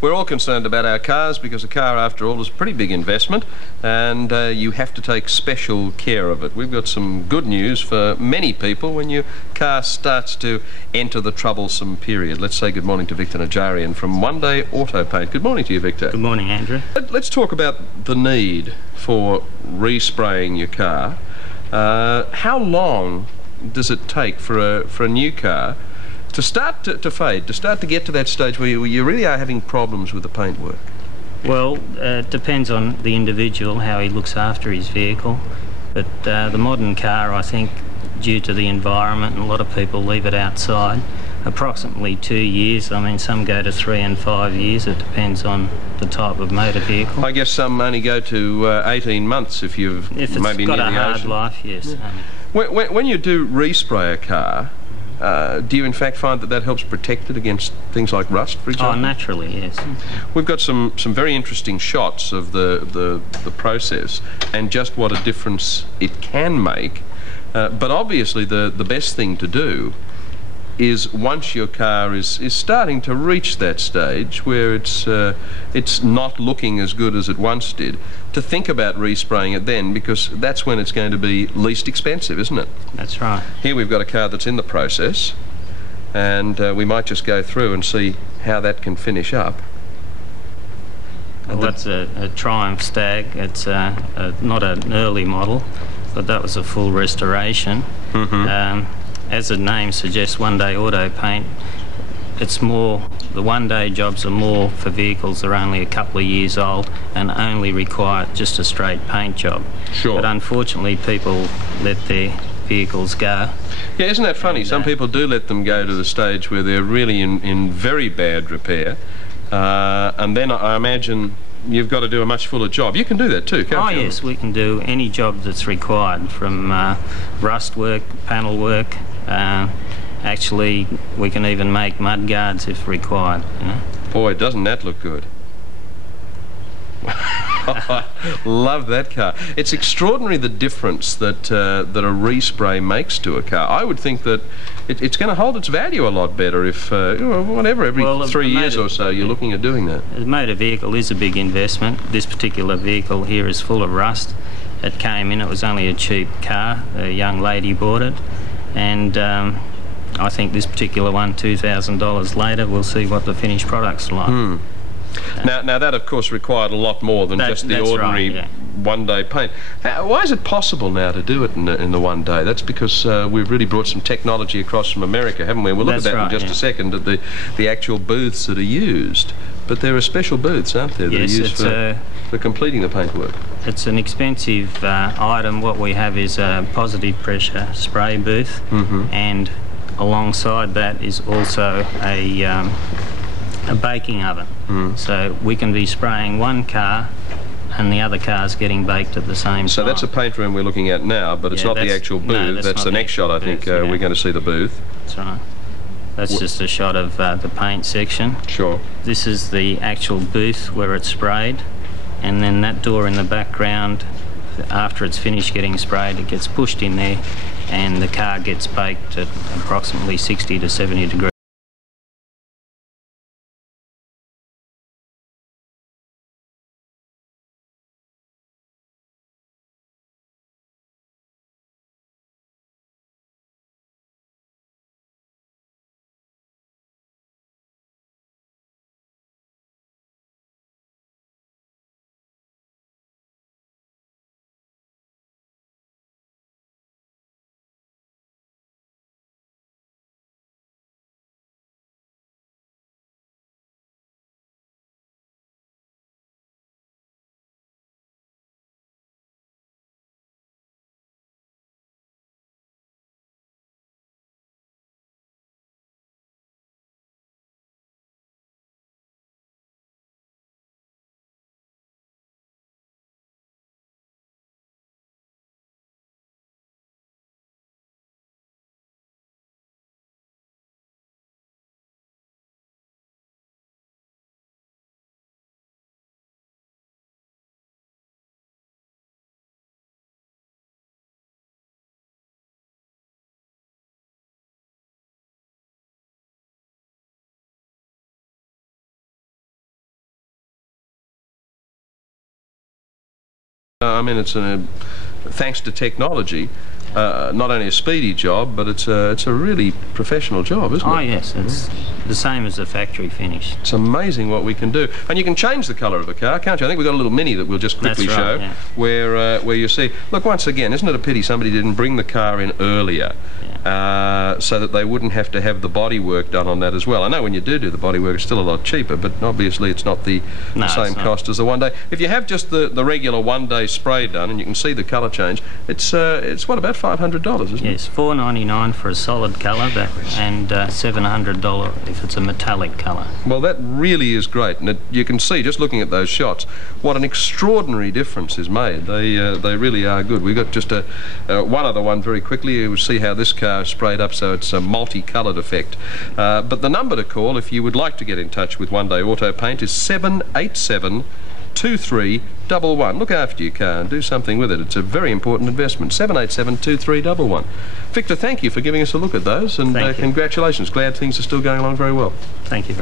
We're all concerned about our cars because a car, after all, is a pretty big investment, and you have to take special care of it. We've got some good news for many people when your car starts to enter the troublesome period. Let's say good morning to Victor Najarian from One Day Auto Paint. Good morning to you, Victor. Good morning, Andrew. Let's talk about the need for respraying your car. How long does it take for a new car to start to fade, to start to get to that stage where you really are having problems with the paintwork? Well, it depends on the individual, how he looks after his vehicle. But the modern car, I think, due to the environment, and a lot of people leave it outside, approximately 2 years. I mean, some go to 3 and 5 years. It depends on the type of motor vehicle. I guess some only go to 18 months if you've maybe got near a the hard ocean. life, yes. When you do respray a car, do you in fact find that helps protect it against things like rust, for example? Oh, naturally, yes. We've got some very interesting shots of the process and just what a difference it can make. But obviously the best thing to do is, once your car is starting to reach that stage where it's not looking as good as it once did, to think about respraying it then, because that's when it's going to be least expensive, isn't it? That's right. Here we've got a car that's in the process, and we might just go through and see how that can finish up. Well, that's a Triumph Stag. It's not an early model, but that was a full restoration. As the name suggests, One Day Auto Paint, it's more, the one-day jobs are more for vehicles that are only a couple of years old and only require just a straight paint job. Sure. But unfortunately, people let their vehicles go. Yeah, isn't that funny? Some people do let them go to the stage where they're really in very bad repair, and then I imagine you've got to do a much fuller job. You can do that too, can't you? Oh yes, we can do any job that's required, from rust work, panel work. Actually, we can even make mud guards if required. You know? Boy, doesn't that look good. Love that car. It's extraordinary the difference that a respray makes to a car. I would think that it's going to hold its value a lot better if, whatever, every 3 years or so you're looking at doing that. A motor vehicle is a big investment. This particular vehicle here is full of rust. It came in, it was only a cheap car. A young lady bought it, and I think this particular one, $2,000 later, we'll see what the finished product's like. Now that of course required a lot more than just the ordinary one-day paint. Why is it possible now to do it in the one day? That's because we've really brought some technology across from America, haven't we? We'll look at that in just a second, at the actual booths that are used. But there are special booths, aren't there, that are used for completing the paintwork? It's an expensive item. What we have is a positive pressure spray booth, and alongside that is also a baking oven. So we can be spraying one car and the other car's getting baked at the same time. So that's a paint room we're looking at now, but it's not the actual booth. No, that's the next shot, I think. We're going to see the booth. That's right. That's just a shot of the paint section. Sure. This is the actual booth where it's sprayed, and then that door in the background, after it's finished getting sprayed, it gets pushed in there and the car gets baked at approximately 60 to 70 degrees. I mean, it's thanks to technology, not only a speedy job, but it's a really professional job, isn't it? Oh yes, it's the same as a factory finish. It's amazing what we can do, and you can change the colour of a car, can't you? I think we've got a little mini that we'll just quickly That's right, show, yeah. where you see. Look, once again, isn't it a pity somebody didn't bring the car in earlier? So that they wouldn't have to have the body work done on that as well. I know when you do the body work, it's still a lot cheaper, but obviously it's not the same cost as the one day. If you have just the regular one-day spray done, and you can see the colour change, it's what, about $500, isn't it? Yes, $499 for a solid colour, and $700 if it's a metallic colour. Well, that really is great, and you can see just looking at those shots what an extraordinary difference is made. They really are good. We've got just one other one very quickly. You'll see how this car is sprayed up, so it's a multi-coloured effect. But the number to call if you would like to get in touch with One Day Auto Paint is 787-2311. Look after your car and do something with it. It's a very important investment. 787-2311. Victor, thank you for giving us a look at those, and congratulations. Glad things are still going along very well. Thank you.